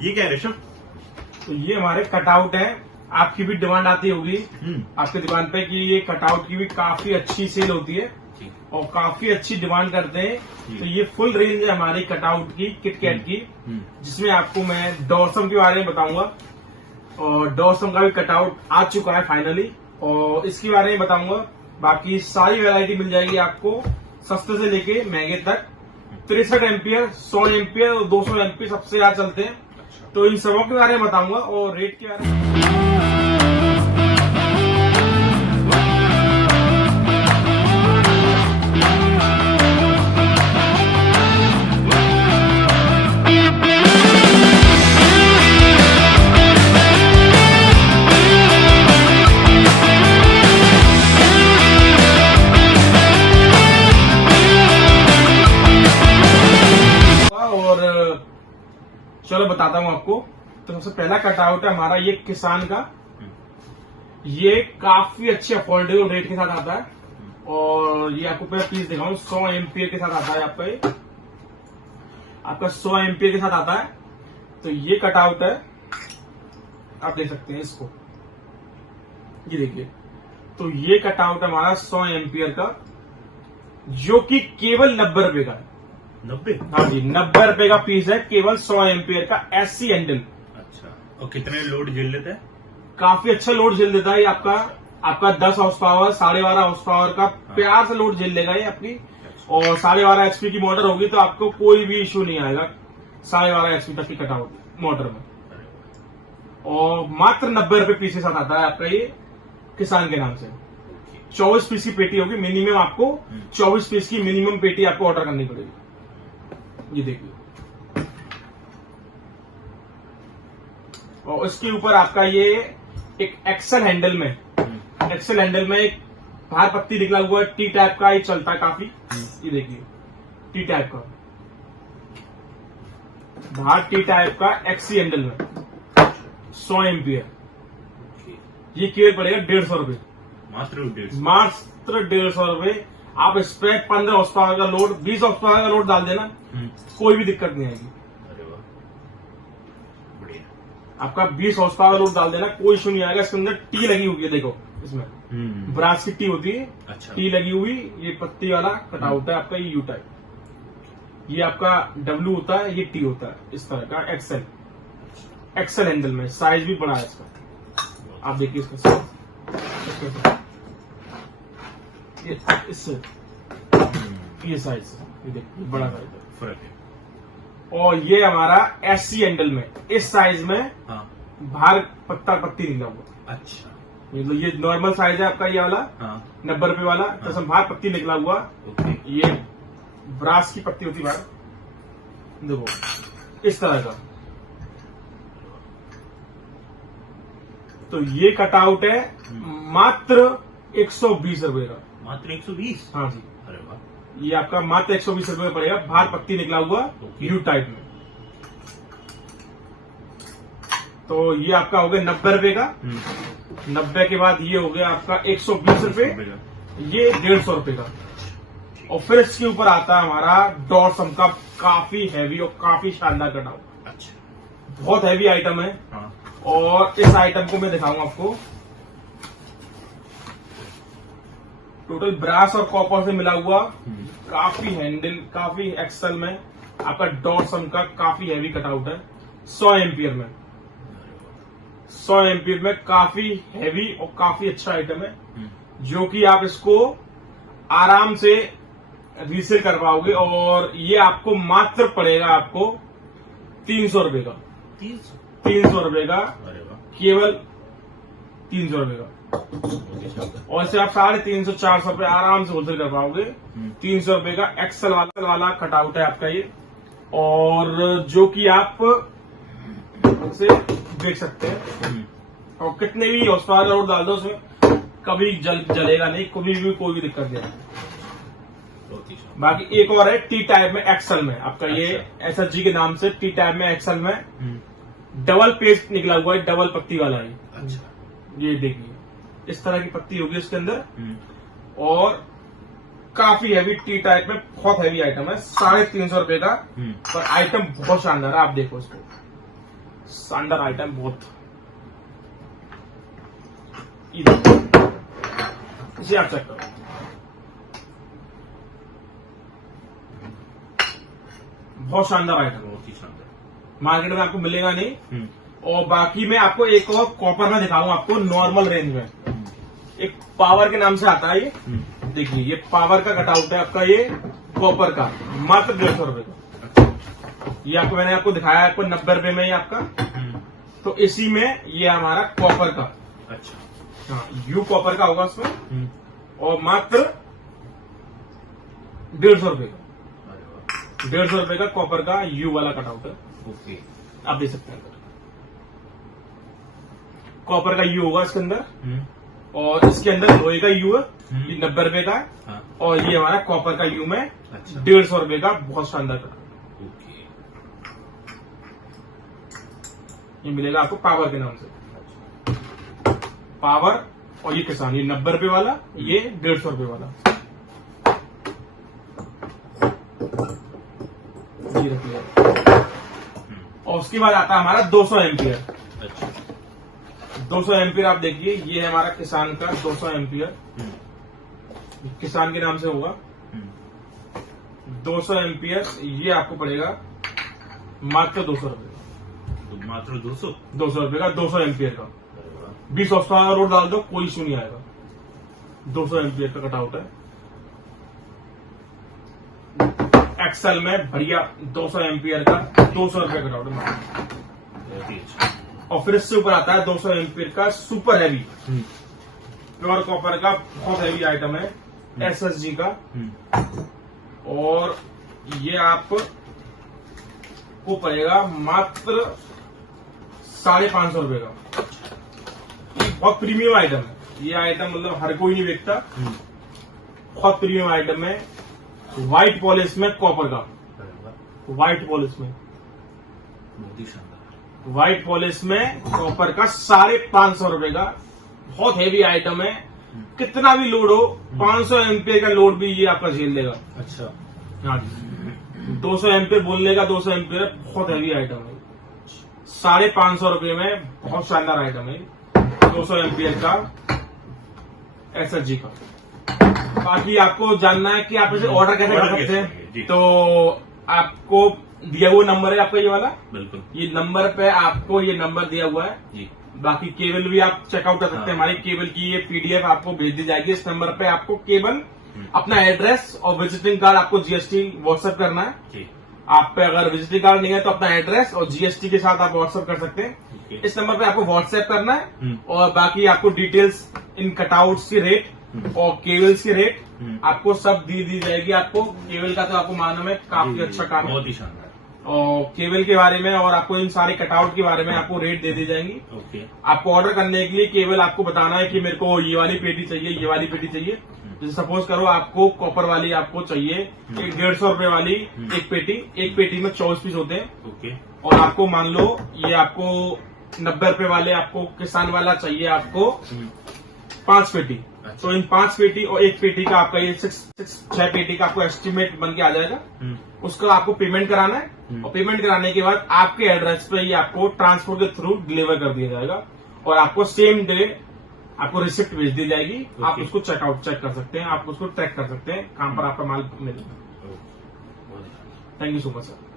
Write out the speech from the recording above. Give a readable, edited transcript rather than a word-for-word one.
ये क्या है ऋषभ? तो ये हमारे कटआउट है। आपकी भी डिमांड आती होगी आपकी दुकान पे कि ये कटआउट की भी काफी अच्छी सेल होती है और काफी अच्छी डिमांड करते हैं। तो ये फुल रेंज है हमारी कटआउट की, किटकैट की, जिसमें आपको मैं डॉर्सम के बारे में बताऊंगा। और डॉर्सम का भी कटआउट आ चुका है फाइनली, और इसके बारे में बताऊंगा। बाकी सारी वैरायटी मिल जाएगी आपको, सस्ते से लेके महंगे तक। 63 एम्पियर, 100 एम्पियर और 200 एम्पियर सबसे ज्यादा चलते हैं। तो इन सबों के बारे में बताऊंगा और रेट के बारे में। और चलो बताता हूँ आपको। तो सबसे पहला कटआउट है हमारा ये किसान का। ये काफी अच्छे अफोर्डेबल रेट के साथ आता है, और ये आपको पहले पीस दिखाऊं। 100 एम्पियर के साथ आता है आपका, ये आपका 100 एम्पियर के साथ आता है। तो ये कटआउट है, आप देख सकते हैं इसको, ये देखिए। तो ये कटआउट है हमारा 100 एम्पियर का, जो कि केवल 90 रुपए का है। 90? हाँ जी, 90 रुपए का पीस है, केवल 100 एम्पियर का एससी हैंडल। अच्छा, और कितने लोड झेल लेता है? काफी अच्छा लोड झेल देता है ये आपका 10 हाउस पावर, 12.5 हाउस पावर का प्यार से लोड झेल लेगा ये आपकी। और 12.5 एचपी की मोटर होगी तो आपको कोई भी इश्यू नहीं आएगा 12.5 एचपी तक की कटआउट मोटर में। और मात्र 90 रुपए पीस के साथ आता है आपका ये किसान के नाम से। 24 पीस की पेटी होगी मिनिमम, आपको 24 पीस की मिनिमम पेटी आपको ऑर्डर करनी पड़ेगी। ये देखिए, और उसके ऊपर आपका ये एक एक्सल हैंडल में, एक बाहर पत्ती निकला हुआ है, टी टाइप का ये चलता है काफी। ये देखिए, टी टाइप का बाहर टी टाइप का एक्सी हैंडल में 100 एम्पियर। ये केवल पड़ेगा 150 रुपए, मात्र 150 रुपए। आप इस पे 15 हाउस पावर का लोड, 20 हाउस पावर का लोड डाल देना, कोई भी दिक्कत नहीं आएगी। अरे वाह, बढ़िया। आपका 20 हाउस पावर लोड डाल देना, कोई इशू नहीं आएगा। इसके अंदर टी लगी हुई है, देखो इसमें ब्रास की टी होती है। अच्छा। टी लगी हुई, ये पत्ती वाला कटआउट है आपका, ये यू टाइप। ये आपका डब्ल्यू होता है, ये टी होता है, इस तरह का एक्सल हैंडल में। साइज भी बड़ा है इसका, आप देखिए इसका इससे ये साइज, ये देखिए बड़ा साइज है, फर्क है। और ये हमारा एससी हैंडल में, इस साइज में हाँ। बाहर पत्ती निकला हुआ। अच्छा, मतलब ये नॉर्मल साइज है आपका, ये वाला 90 रुपए वाला, तो बाहर पत्ती निकला हुआ। ओके। ये ब्रास की पत्ती होती बाहर, देखो इस तरह का। तो ये कटआउट है मात्र 120 रुपए का। मात्र 120? हाँ जी। अरे वाह, ये आपका मात्र 120 रुपए पड़ेगा, बाहर पत्ती निकला हुआ यू टाइप में। तो ये आपका हो गया 90 रुपए का। 90 के बाद ये हो गया आपका 120 रुपए, ये 150 रुपए का। और फिर इसके ऊपर आता है हमारा डॉर्सम का काफी हैवी और काफी शानदार कटआउट। अच्छा, बहुत हैवी आइटम है। हाँ। और इस आइटम को मैं दिखाऊंगा आपको। टोटल ब्रास और कॉपर से मिला हुआ, काफी हैंडल, काफी एक्सल में आपका डॉर्सम का काफी हैवी कटआउट है। 100 एम्पियर में, 100 एम्पियर में काफी हैवी और काफी अच्छा आइटम है, जो कि आप इसको आराम से रीसेल कर पाओगे। और ये आपको मात्र पड़ेगा आपको 300 रुपए का। 300 रुपए का, अरे वाह, केवल 300 रुपए का। और इसे आप 350 400 रुपए आराम से होलसेल कर पाओगे। 300 रुपए का एक्सल वाला कटआउट है आपका ये, और जो कि आप इसे देख सकते हैं। और कितने भी हाउस पावर लोड डाल दो उसमें, कभी जलेगा नहीं, कभी भी कोई भी दिक्कत नहीं। बाकी एक और है टी टाइप में एक्सल में आपका, ये SSG के नाम से टी टाइप में एक्सल में डबल पेस्ट निकला हुआ है, डबल पत्ती वाला है। अच्छा, ये देखिए इस तरह की पत्ती होगी इसके अंदर, और काफी हैवी टी टाइप में, बहुत हैवी आइटम है। 350 रुपए का, पर आइटम बहुत शानदार है। आप देखो इसको, शानदार आइटम बहुत। इसे आप चेक करो, बहुत शानदार आइटम, बहुत ही शानदार। मार्केट में आपको मिलेगा नहीं। और बाकी मैं आपको एक और कॉपर में दिखाऊंगा आपको नॉर्मल रेंज में। एक पावर के नाम से आता है ये, देखिए ये पावर का कटआउट है आपका, ये कॉपर का, मात्र 150 रुपए का। ये आपको मैंने आपको दिखाया आपको 90 रुपए में ही आपका, तो इसी में ये हमारा कॉपर का। अच्छा, हाँ, यू कॉपर का होगा उसमें, और मात्र 150 रुपए का, 150 रुपए का कॉपर का यू वाला कटआउट है। ओके, आप देख सकते हैं, कॉपर का यू होगा इसके अंदर, और इसके अंदर लोहे का यू है, ये 90 रुपए का है। हाँ। और ये हमारा कॉपर का यू में अच्छा। 150 रुपए का, बहुत शानदार कटआउट। ओके, ये मिलेगा आपको पावर के नाम से, पावर। और ये किसान, ये 90 रुपए वाला, ये 150 रुपए वाला। ये रखिए। और उसके बाद आता है हमारा 200 एम्पियर। अच्छा, 200 एम्पियर आप देखिए, ये है हमारा किसान का 200 एम्पियर, किसान के नाम से होगा। 200 एम्पियर ये आपको पड़ेगा मात्र 200 रुपए का, तो मात्र 200 रुपए का 200 एम्पियर का। 20 ऑक्सा रोड डाल दो, कोई इशू नहीं आएगा। 200 एम्पियर का कटआउट है, एक्सल में बढ़िया 200 एम्पियर का 200 रुपए का कटआउट है। बहुत ही अच्छा। और फिर इससे ऊपर आता है 200 एम्पियर का सुपर हैवी प्योर कॉपर का, बहुत हैवी आइटम है, एसएसजी का। और ये आप को पड़ेगा मात्र 550 रुपए का। ये बहुत प्रीमियम आइटम है, ये आइटम मतलब हर कोई नहीं बेचता, बहुत प्रीमियम आइटम है। व्हाइट पॉलिश में कॉपर का, व्हाइट पॉलिश में, बहुत ही शानदार। व्हाइट पॉलिश में कॉपर का 550 रुपए का, बहुत हेवी आइटम है। कितना भी लोड हो, 500 एम्पियर का लोड भी ये आपका झेल लेगा। अच्छा, हाँ जी, 200 एम्पियर बोलने का 200 एम्पियर है, बहुत हेवी आइटम है। 550 रुपए में बहुत शानदार आइटम है, 200 एम्पियर का एसएसजी का। बाकी आपको जानना है कि आप इसे ऑर्डर कैसे कर सकते हैं, तो आपको दिया हुआ नंबर है आपका ये वाला, बिल्कुल ये नंबर पे आपको ये नंबर दिया हुआ है जी। बाकी केबल भी आप चेकआउट कर सकते हैं, हमारी केबल की ये पीडीएफ आपको भेज दी जाएगी। इस नंबर पे आपको केवल अपना एड्रेस और विजिटिंग कार्ड, आपको जीएसटी व्हाट्सएप करना है जी। आप पे अगर विजिटिंग कार्ड नहीं है तो अपना एड्रेस और जीएसटी के साथ आप व्हाट्सएप कर सकते हैं। इस नंबर पे आपको व्हाट्सएप करना है, और बाकी आपको डिटेल्स इन कटआउट्स की रेट और केबल्स की रेट आपको सब दी जाएगी। आपको केबल का तो आपको मालूम है काफी अच्छा काम है, बहुत ही शानदार। और केबल के बारे में और आपको इन सारे कटआउट के बारे में आपको रेट दे दी जाएंगी। ओके, आपको ऑर्डर करने के लिए केवल आपको बताना है कि मेरे को ये वाली पेटी चाहिए, ये वाली पेटी चाहिए। जैसे सपोज करो आपको कॉपर वाली आपको चाहिए, एक 150 रुपए वाली एक पेटी में 24 पीस होते हैं। ओके, और आपको मान लो ये आपको 90 रुपए वाले आपको किसान वाला चाहिए आपको 5 पेटी। तो इन 5 पेटी और एक पेटी का आपका ये 6 पेटी का आपको एस्टिमेट बन के आ जाएगा। उसका आपको पेमेंट कराना है, और पेमेंट कराने के बाद आपके एड्रेस पे ये आपको ट्रांसपोर्ट के थ्रू डिलीवर कर दिया जाएगा, और आपको सेम डे आपको रिसिप्ट भेज दी जाएगी। आप उसको चेक कर सकते हैं, आप उसको ट्रैक कर सकते हैं, कहाँ पर आपका माल मिलेगा। Thank you so much sir.